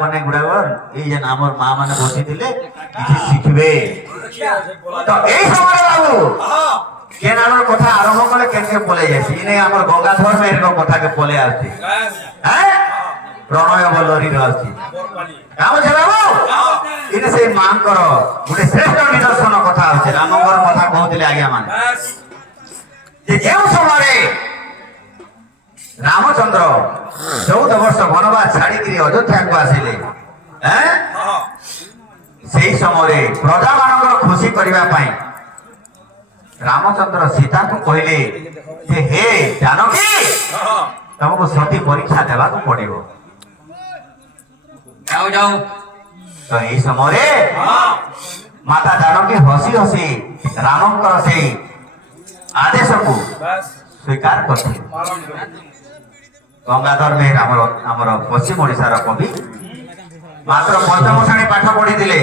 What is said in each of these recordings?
মানে গুড়াগর এই যে আমার মা মানে বসি দিলে কিছু শিখবে তো এই সময় বাবু কেন আমার কথা আরম্ভ করে কেনকে বলে যাচ্ছি ইনে আমার গঙ্গাধর মেয়ের কথাকে বলে আসছে হ্যাঁ প্রণয় বল্লরীর আসছে কেমন ছে বাবু ইনে সেই মাঙ্কর গোটে শ্রেষ্ঠ নিদর্শন কথা হচ্ছে রামঙ্গর কথা কହୁଥିଲେ আজ্ঞা মানে যে ଯେଉଁ ସମୟରେ রামচন্দ্র 14 ବର୍ଷ বনবাস ছাড়িকি অযোধ্যাକୁ আসিলে হ্যাঁ সেই সময়ে প্রজা মানଙ୍କର খুশি କରିବା ପାଇଁ রামচন্দ্র সীতাକୁ କହିଲେ যে হে জানকী ତମକୁ ସତୀ ପରୀକ୍ଷା ଦେବାକୁ ପଡିବ যাও যাও তো এই সময়ে মাতা জানকী হসি হসি রামଙ୍କର সেই আদেশକୁ স্বীকার କରିଥିଲେ গঙ্গাধর মেহের আমার পশ্চিম ওড়িশার কবি মাত্র পঞ্চম শ্রেণী পাঠ পড়িলে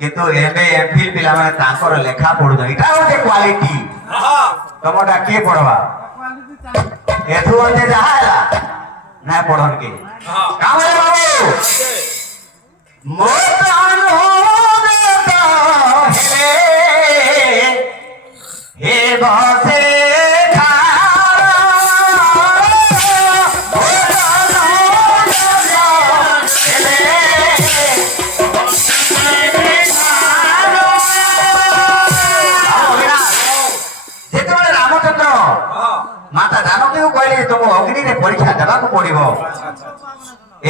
কিন্তু এমএ এমফিল পিলামানে তাଙ୍କର লেখা পড়ুন এটা হচ্ছে কোয়ালিটি তোমরা কে পড়বা এথু হচ্ছে যাহা হেলা না পড়ন কে কামে বাবু মোতন হোদেতা হে হে বসে মাতা জানকী কহিলে তুমি অগ্নিরে পরীক্ষা দেওয়া পড়ব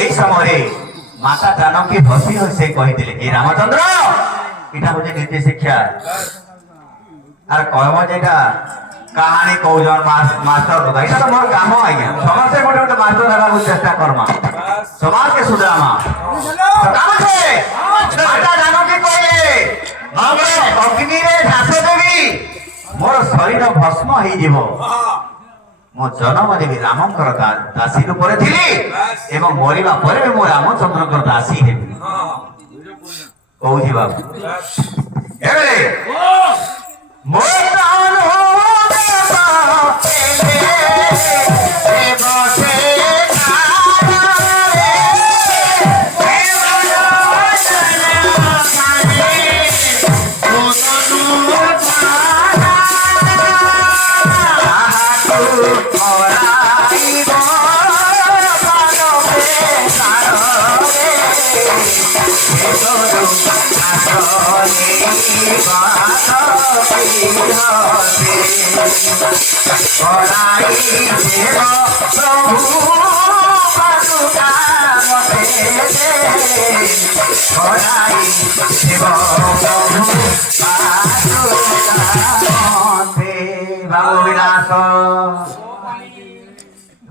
এই সময় মাতা জানকী হসি হসি কহিলে এই রামচন্দ্র এটা হচ্ছে নীতি শিক্ষা আর কহব যেটা কাহানি কৌজন মাস্টার কথা এটা তো মোর কাম আজ্ঞা সমস্তে গোটে গোটে মাস্টার দেওয়া চেষ্টা করমা সমাজকে সুধারমা মাতা জানকী কহিলে অগ্নিরে ঝাঁস দেবী মোর শরীর ভস্ম হয়ে যাব মো জন্ম দেবী রামଙ୍କର দাসী রূপরে থিলি এবং মরিবা পরে মো রামচন্দ্রଙ୍କର দাসী হেবি কৌছি বাবু এবারে মো প্রাণ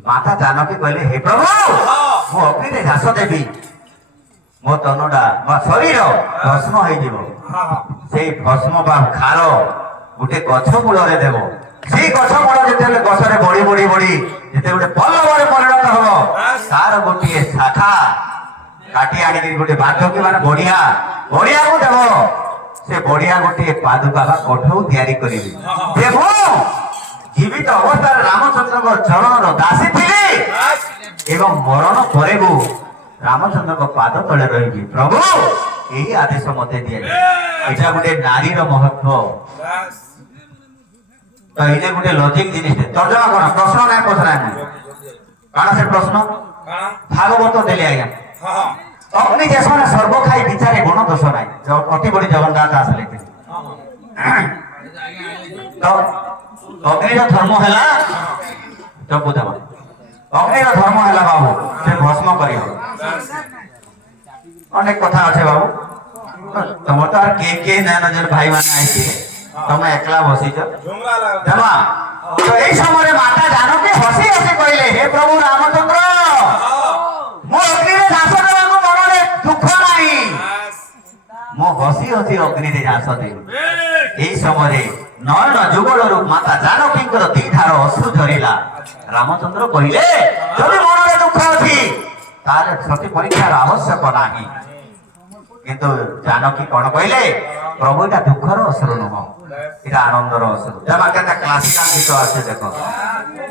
মাতা জানকী কহিলে হে প্রভু মু অগ্নিরে ঝাঁস দেবী মো তনুটা মো শরীর ভস্ম হয়ে যাব সেই ভস্ম বা খার গোটে গছ মূଳରେ দেব সেই গছ মূଳ যেତେବେଳେ ଗଛରେ ବଢି ବଢି ବଢି ଯେତେ ଗୋଟେ ପଲ୍ଲବରେ ପରିଣତ ହବ ତାର ଗୋଟିଏ ଶାଖା କାଟି ଆଣିକି ଗୋଟେ ବାର୍ଦ୍ଧକ୍ୟ ମାନେ ବଢିଆକୁ ଦେବ ସେ ବଢିଆ ଗୋଟିଏ ପାଦୁକା ବା କଠଉ ତିଆରି କରିବି ଦେବ ଜୀବିତ ଅବସ୍ଥାରେ ରାମଚନ୍ଦ୍ରଙ୍କ ଚରଣର ଦାସୀ ଥିଲେ ଏବଂ ମରଣ ପରେ ରାମଚନ୍ଦ୍ରଙ୍କ ପାଦ ତଳେ ରହିବି ପ୍ରଭୁ ଏହି ଆଦେଶ ମତେ ଦିଆଯାଏ ଏଇଟା ଗୋଟେ ନାରୀର ମହତ୍ଵ ତ ଏଇଟା ଗୋଟେ ଲଜିକ ଜିନିଷ ତର୍ଜମା କଣ ପ୍ରଶ୍ନ ନାହିଁ ପଚରାଏ କାଣା ସେ ପ୍ରଶ୍ନ ଭାଗବତ ଦେଲେ ଆଜ୍ଞା ଅଗ୍ନି ଯେସମାନେ ସର୍ବ ଖାଇ ବିଚାରେ ଗୁଣ ଦୋଷ ନାହିଁ ଅତି ବଡି ଜଗନ୍ନାଥ ଦାସ ଲେଖିଥିଲେ ତ ଅଗ୍ନିର ଧର୍ମ ହେଲା ଜପୁ ଦେବ ଅଗ୍ନିର ଧର୍ମ ହେଲା ବାବୁ ସେ ଭସ୍ମ କରିବ অনেক কথা আছে বাবু তোমার তো আর কে না নজর ভাই মানে আইছে তুমি একলা বসিছ দেবা তো এই সময় মাতা জানকী হসি হসি কইলে হে প্রভু রামচন্দ্র মো অগ্নিরে ঝাঁস দেବାକୁ মନରେ দুঃখ নাই মো হসি হসি অগ্নিরে ঝাঁস দেবি এই সময়ে নয়ন যুগলରୁ ମାତା ଜାନକୀଙ୍କର ଦିଧାର ଅଶ୍ରୁ ଝରିଲା। ରାମଚନ୍ଦ୍ର କହିଲେ ଯଦି ମନରେ ଦୁଃଖ ଅଛି ତାହେଲେ ସତୀ ପରୀକ୍ଷାର ଆବଶ୍ୟକ ନାହିଁ। କିନ୍ତୁ ଜାନକୀ କଣ କହିଲେ ପ୍ରଭୁ ଏଟା ଦୁଃଖର ଅଶ୍ରୁ ନୁହଁ, এটা আনন্দর অশ্রু। জামা কেটা ক্লাসিক্যাল গীত আছে দেখো,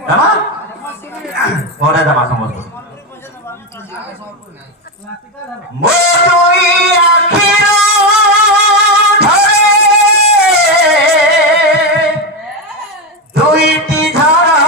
জামা পরে জামা সমস্ত দুইটি ঝরা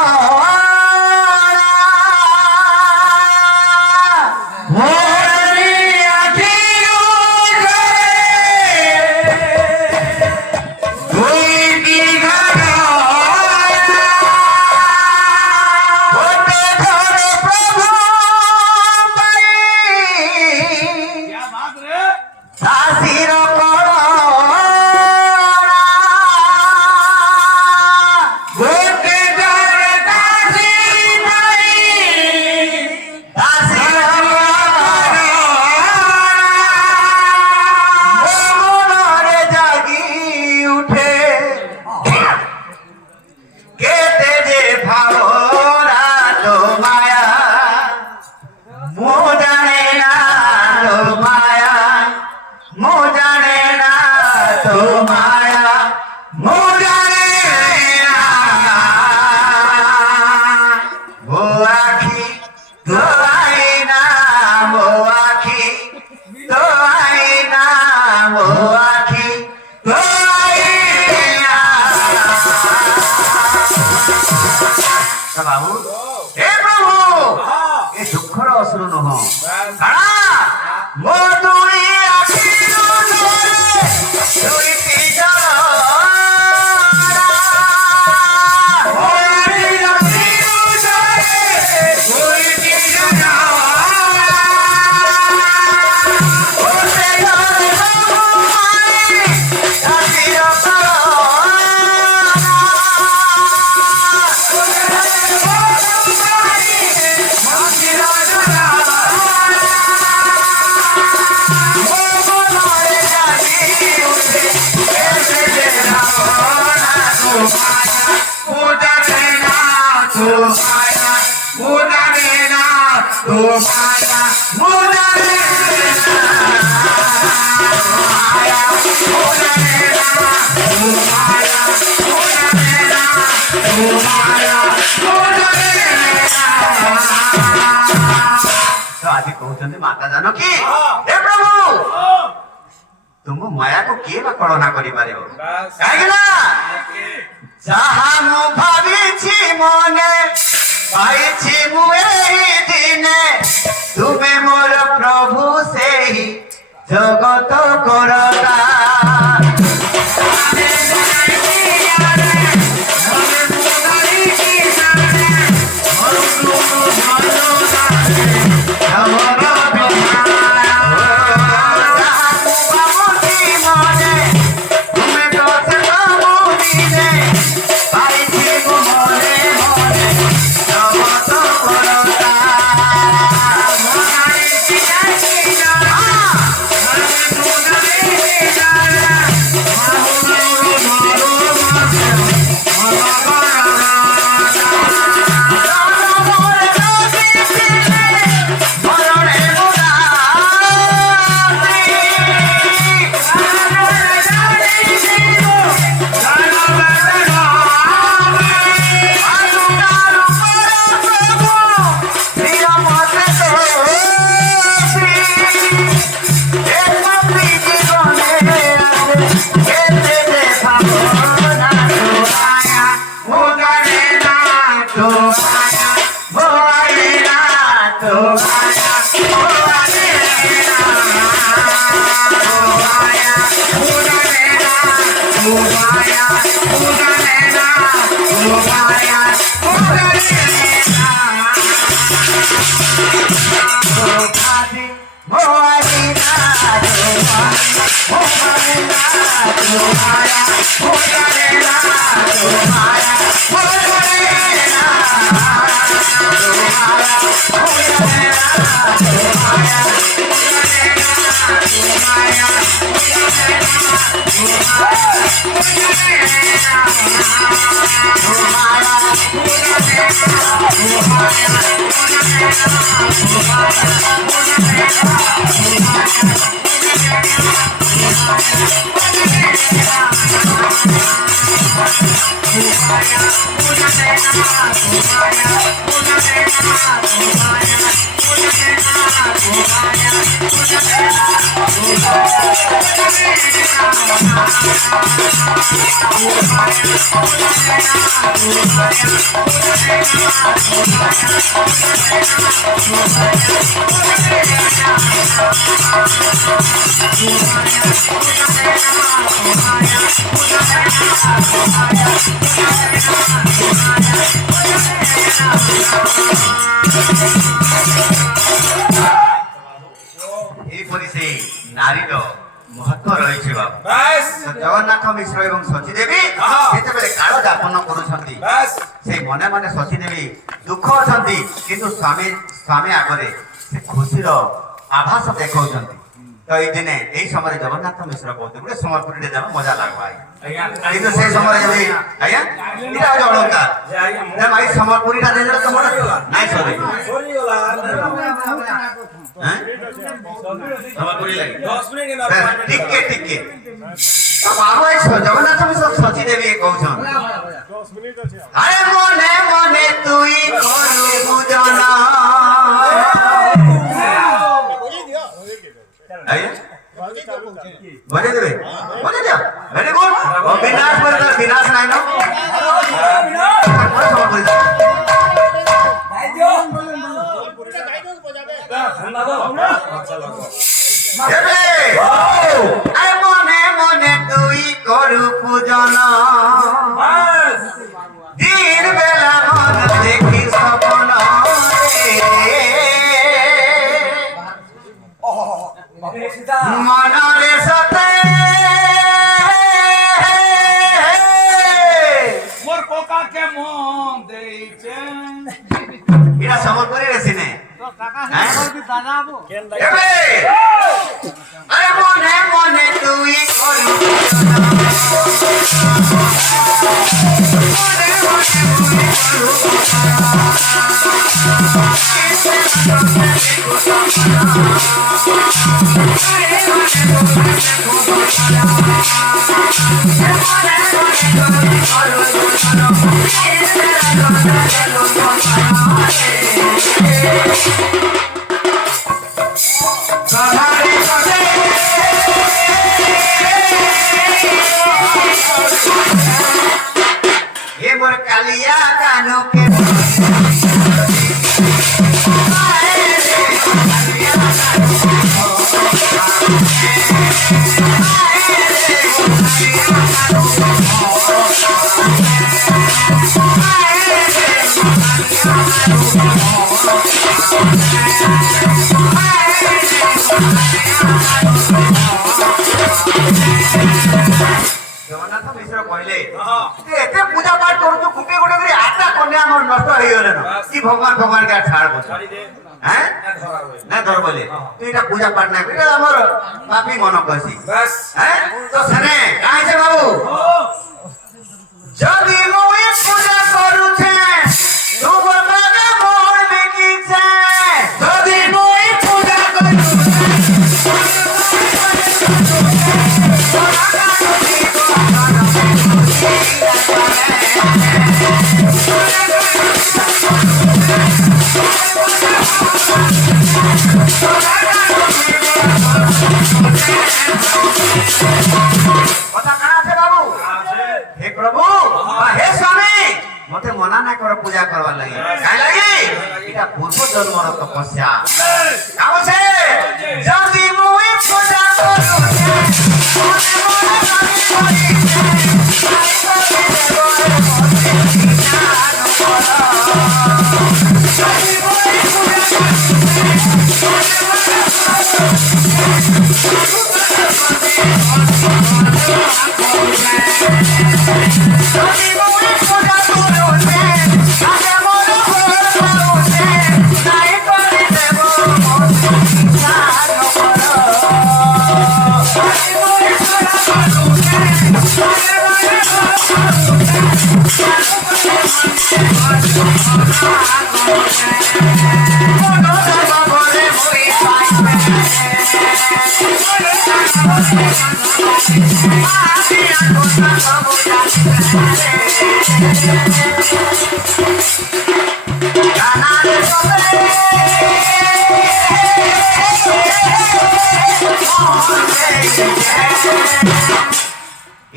বাবু হে প্রভু এ দুঃখর অশ্রু নহ মো দুই আখিরু ঝরে দুইটি ঝরা মো দুই আখিরু ঝরে দুইটি ঝরা ওতে ঝরে প্রভু মায়ে আখির করো ଆଜି କହୁଛନ୍ତି ମାତା ଜାନକୀ ହେ ପ୍ରଭୁ ତୁମ ମାୟାକୁ କିଏ ବା କଳନା କରିପାରିବ? କାହିଁକି ନା ଯାହା ମୁଁ ଭାବିଛି ମନେ ପାଇଛି ମୁଁ ଏହି ଦିନେ ତୁମେ ମୋର ପ୍ରଭୁ ସେହି ଜଗତ କରତା এইপরি সেই নারীর महत्व रही जगन्नाथ मिश्र एवं शची देवी जिते काल जापन कर मने मने शची देवी दुख अच्छा किंतु स्वामी स्वामी आगे से खुशी आभास देखा तो ये दिने यही समय जगन्नाथ मिश्र कहते गोटे समर्पण जाओ मजा लगवा किंतु से समय जब आज्ञा इटा हूँ अलंकार भाई समर्पण तुम ना टिके टिके जगन्नाथ मिश्र शची देवी कहन अरे मने मने तुई करू पूजन बजे देवे बजे दिया वेरी गुड विनाश पर विनाश नहीं ना अरे मने मने तुई करू पूजन दिन बेला मन देखी सपन मनरे सते मोर कोका के मन देइचे इरा समर्पण रे सिने तो काका से भी दादाबो अरे मने मने तुई करू मने मने तुई ये मोर कालिया कानो के जगन्नाथ मिश्र कहले एते पूजा पाठ करू गुटे गुटे करी आटा कन्या हमर नष्ट होई गेले न की भगवान भगवान के छाड़ बस हैं ना धर बोले तू इटा पूजा पाठ ना करे हमर पापी मन कहसी बस हैं तो सने काहे छे बाबू जदी मोई पूजा करू छे तू बरबागे मोर बेकी छे जदी मोई पूजा करू हे प्रभु हे स्वामी मते मना ना कर पूजा करवा लगी काहे लगी इटा पूर्व जन्मर तपस्या काम छे जदी मोई पूजा करू मने मने Sorry.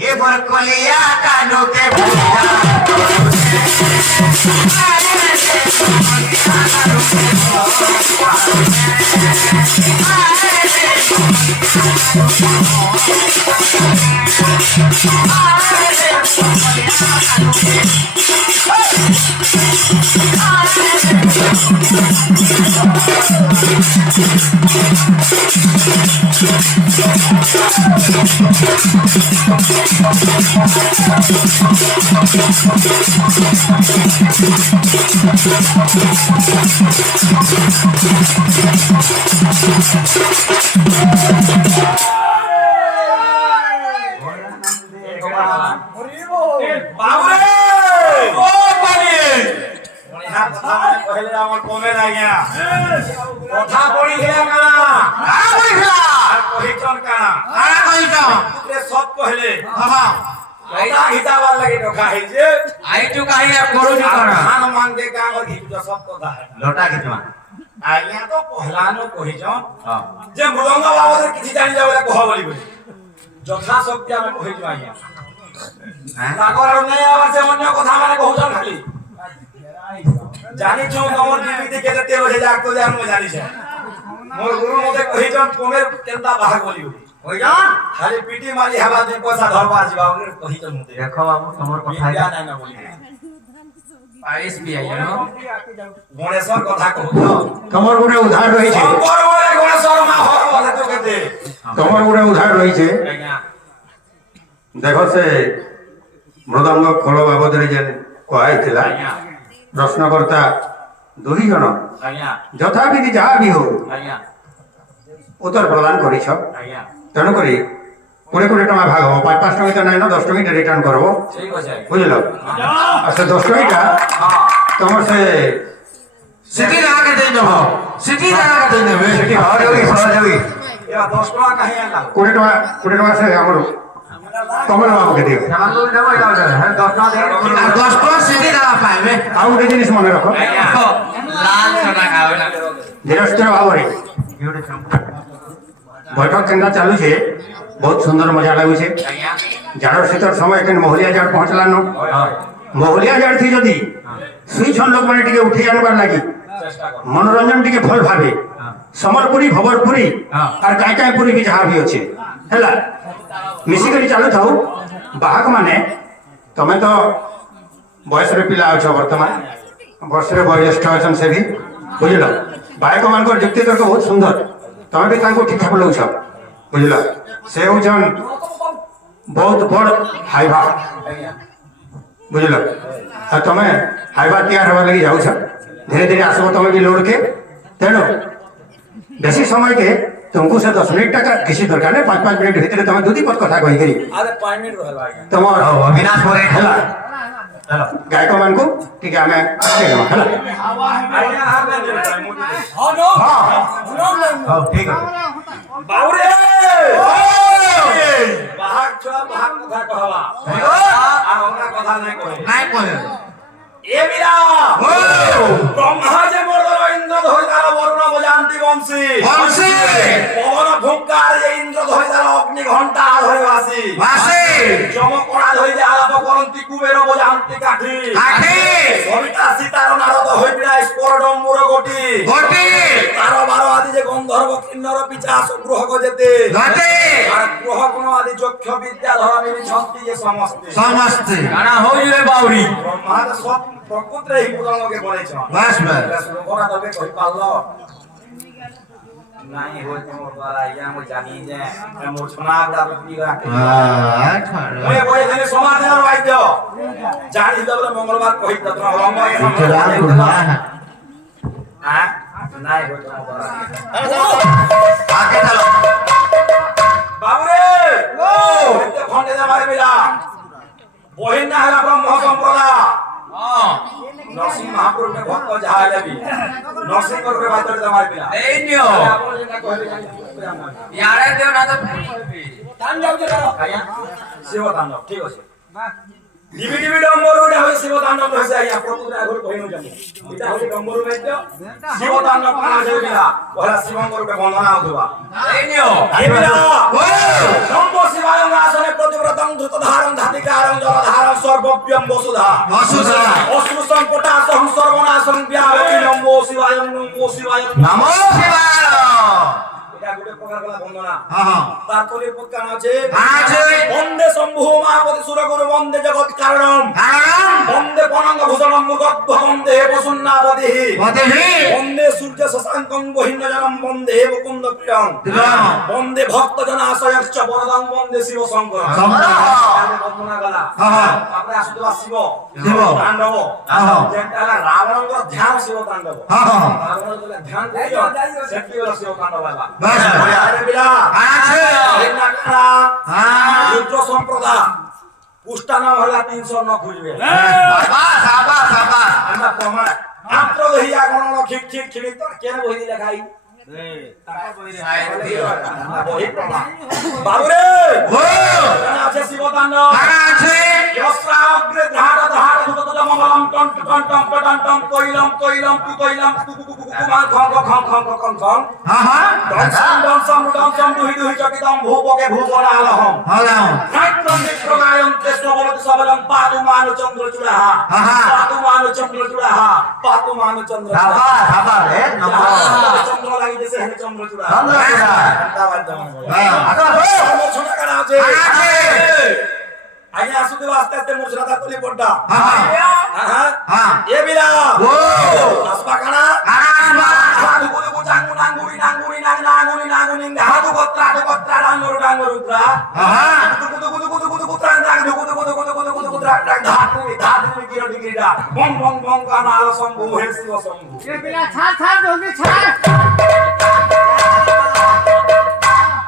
ये बरकोलिया कानों के भूला कहले हमर कमे ना गया कथा पड़ी है काना कहिचन काना ते सब कहले हां कथा हितावार लगे धोखा है जे आई तो कहीं आप करो जो करा खान मांग के काम और घिच सब कथा है लोटा खिचवा आइया तो पहलानो कहिचन हां जे मृदंग बाबा किछि जानि जावे कह बोली बोली যথা শক্তি আমি কহিছো আইয়া তাকর নাই আওয়াজে অন্য কথা মানে কহুছন খালি জানি ছো তোমার বিবিতে কেতে তেল হয়ে যাক তো জান মই জানি ছে মোর গুরু মতে কহিছন কমের কেনতা বাহাগ বলি কইছন খালি পিটি মারি হেবা যে পয়সা ধরবার ଯିବା ওরে কহিছন মতে देखो बाबू তোমার কথা বিদ্যা নাই না বলি आईएस भी आई नो গণেশর কথা কহুছ তোমার গুণে উদ্ধার রয়েছে শঙ্কর বলে গণেশর মা হর বলে তো কেতে তোমার গুণে উদ্ধার রয়েছে আইয়া দেখো সে মৃদঙ্গ খোল বাবদরে যে কহাইଥିଲା আইয়া প্রশ্নকর্তা দুই জন আইয়া যথাবিধি যাহা বি হো আইয়া উত্তর প্রদান করিছ আইয়া তেণুকরি 20 টাকা ভাগ হব 5 টাকা তো নাই না 10 টাকা রিটার্ন করব ঠিক আছে বুঝল আর সে 10 টাকা हां তোমার সে सिटी लगा के दे दो सिटी लगा के दे दे সেটি সহযোগী এবার 10 টাকা কাহি আনলা 20 টাকা সে আমার কমল বাবুকে দিও সামান্য দেবো এটা হ্যাঁ 10 টাকা দিয়ে और 10 को सिटी लगा पाए में ଆଉ ଗୋଟେ ଜିନିଷ ମନେ ରଖ लाल सोना खावे ना ଧୀରସ୍ଥିର ଭାବରେ বিউটি চুপ বৈঠক কেন্দ্র চালুছে বহুত সুন্দর মজা লাগুছে आइया জাড়র শীতর সময় এখানে মহলিয়া জাড় পৌঁছলানো মহলিয়া জাড় থি যদি সুইছন লোক মানে টিকে উঠে আনবার লাগি চেষ্টা কর মনোরঞ্জন টিকে ভাল ভাবে সমরপুরি ভবরপুরি আর কাইকাইপুরি বি যাহা বি আছে হেলা মিশিকরি চালু থাও বাহক মানে তুমি তো বয়সরে পিলা অছ বর্তমান বর্ষরে বয়োজ্যেষ্ঠ আছেন সে ভি বুঝল বাহক মানকর যুক্তি তর্ক বহুত সুন্দর তুমি বি তাঙ্কু ঠিকঠাক লউছ বুঝল সে হচ্ছন বহুত বড় হাইভা বুঝল আর তুমি হাইভা তৈয়ার হবার লাগি যাওছ ধীরে ধীরে আসব তুমি বি লোড়কে তেণু বেশি সময়কে तुमको से 10 मिनट तक किसी दरकार नहीं 5-5 मिनट भीतर तुम दूधी पद कथा कही करी আরে 5 মিনিট হলো আইয়া तुम অবিনাশ করে हेला চলো गायक मान को ठीक है हमें आगे हेला আইয়া আর না যে মুদি হ্যাঁ নো হ্যাঁ ঠিক আছে বাউরে বাহাক ছড়া বাহাক কথা কহবা আর ওনা কথা নাই কই नहीं कोई এ মিরা ব্রহ্মা যে মর্দর ইন্দ্র ধৈতার বরুণ বজান্তি বংশী বংশী পবন ভুঙ্কার যে ইন্দ্র ধৈতার অগ্নি ঘণ্টা ধরে বাসি वासी চমকড়া ধরে যে আলাপ করন্তি কুবের বজান্তি কাঠি काठी সবিতা সীতার নারদ হইবিরা স্পরডম্বর গটি गोटी 12 আদি যে গন্ধর্ব কিন্নর পিচাস গ্রহ গজেতে गति আর গ্রহ কোন আদি যক্ষ বিদ্যা ধরামিনি ছন্তি যে সমস্ত समस्त गाना हो जुले बाउरी ব্রহ্মা তো সব প্রকৃতির এই পুরাণকে বলেছ बस बस লোকরা তবে কই পারল নাই হইতে মোর দ্বারা ইয়া মই জানি যে মোর সোনাটা রুটি রাখে মই বই দিলে সমাজের বাইদ্য জানি দেবলে মঙ্গলবার কইতা তোমরা রময় হ্যাঁ নাই হইতে মোর দ্বারা আগে চলো বাবুরে ও হইতে খন্ডে যা মারে বিলা বহিন না হলা ব্রহ্ম সম্প্রদায় নরসিংহ মহাপ্রভুকে ভক্ত যাহা হেলে নরসিংহ রূপে বাতরে তোমার পিলা এই নিও আপন যেটা কইবে জানি ইয়ারে দেও না তো আয়া শিব তাণ্ডব ঠিক আছে ডিবি ডিবি ডম্বরু এটা হয় শিব তাণ্ডব হইছে আয়া প্রভুর আগর কইনো জানি এটা হই ডম্বরু বেদ্য শিব তাণ্ডব কানা যাইবিলা ওরা শিবঙ্গ রূপে বন্দনা হতুবা এই নিও আইবিলা ও নমঃ শিবায় আসনে প্রতিব্রতং ধৃতধারং ধাতিকারং জলধারং সর্বব্যং বসুধা বসুধা অশ্রু সংকটাসং সর্বনাশং ব্যাহতি নমঃ শিবায় নমো শিবায় এটা গুটে প্রকার গলা বন্দনা হ্যাঁ তারপরে প্রকার আছে আছে বন্দে শম্ভু মহাপতি সুরগুরু বন্দে জগৎ কারণম কারণ বন্দে পনঙ্গ ভূষণম মুগত বন্দে বসুন্নাবদি বদেহি বন্দে সূর্য শশাঙ্কং বহিন্নজনম বন্দে মুকুন্দ প্রিয়ং দিলাম বন্দে ভক্ত জন আশ্রয়শ্চ বরদং বন্দে শিব শঙ্কর শঙ্কর। বন্দনা গলা হ্যাঁ। তারপরে আসুদেবা শিব শিব। তাণ্ডব হ্যাঁ। যেটা হলো রাবণঙ্কর ধ্যান শিব তাণ্ডব হ্যাঁ। রাবণের বলে ধ্যান করিও সেটি হলো শিব তাণ্ডব বাবা বাস। আরে বিলা আছে এই নাকড়া হ্যাঁ রুদ্র সম্প্রদা পুষ্টান হলা 300 ন খুঁজবে সাবাস সাবাস সাবাস আমরা তোমার মাত্র দহিয়া কোন খিক খিক খিক তো কেন বই দিলে খাই বাবুরে ও আছে শিব তাণ্ডব আছে যস্রাগ্রে ধাড় ধাড় দুত মঙ্গলম টন টন টন টন টন কইলম কইলম তু কইলম তু কু কু কু মান খং খং খং খং খং হ্যাঁ দংসম দুহি দুহি চকিতম ভূপকে ভূবনালহম হলাম নাইত্রম নিত্রগায়ম কৃষ্ণবলতি সবলম পাতু মানু চন্দ্রচূড়াহা পাতু মানু চন্দ্রচূড়াহা পাতু মানু চন্দ্রচূড়াহা সাবাস সাবাস এ নম্বর চন্দ্র লাগিতেছে হেনে চন্দ্রচূড়া চন্দ্রচূড়া। তাবাই দেওয়া হ্যাঁ। ছোটা কাটা আছে আছে আগে আসুতে আস্তে আস্তে মুছরাটা তুলি পড়টা হ্যাঁ। হ্যাঁ হ্যাঁ। এ বিলা ও আসবা কানা আসবা হাদু গুদু গুজাঙ্গু নাঙ্গুরি নাঙ্গুরি নাঙ্গুরি নাঙ্গুরি হাদু গত্রা ডাঙ্গরু ডাঙ্গরু উত্রা হ্যাঁ। গুদু গুদু গুদু গুদু গুদু গুত্রা ডাঙ্গু গুদু গুদু গুদু গুদু গুদু গুত্রা ধাতু গিরো ডিগিরা বং বং বং কানা শম্ভু হে শিব শম্ভু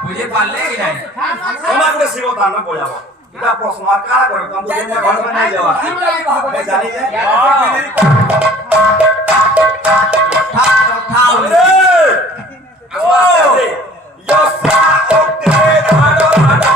বুঝে পারলে কি নাই তোমার করে শিব তান্ডব বজাবো এটা প্রশ্ন আর কারা করে তুমি দুনিয়া ঘর মে নাই যাওয়া এই জানি যে রে আসবা আসতে ইয়সা ওকে হাডো হাডো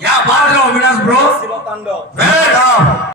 क्या बात है अविनाश ब्रो শিব তাণ্ডব বেদ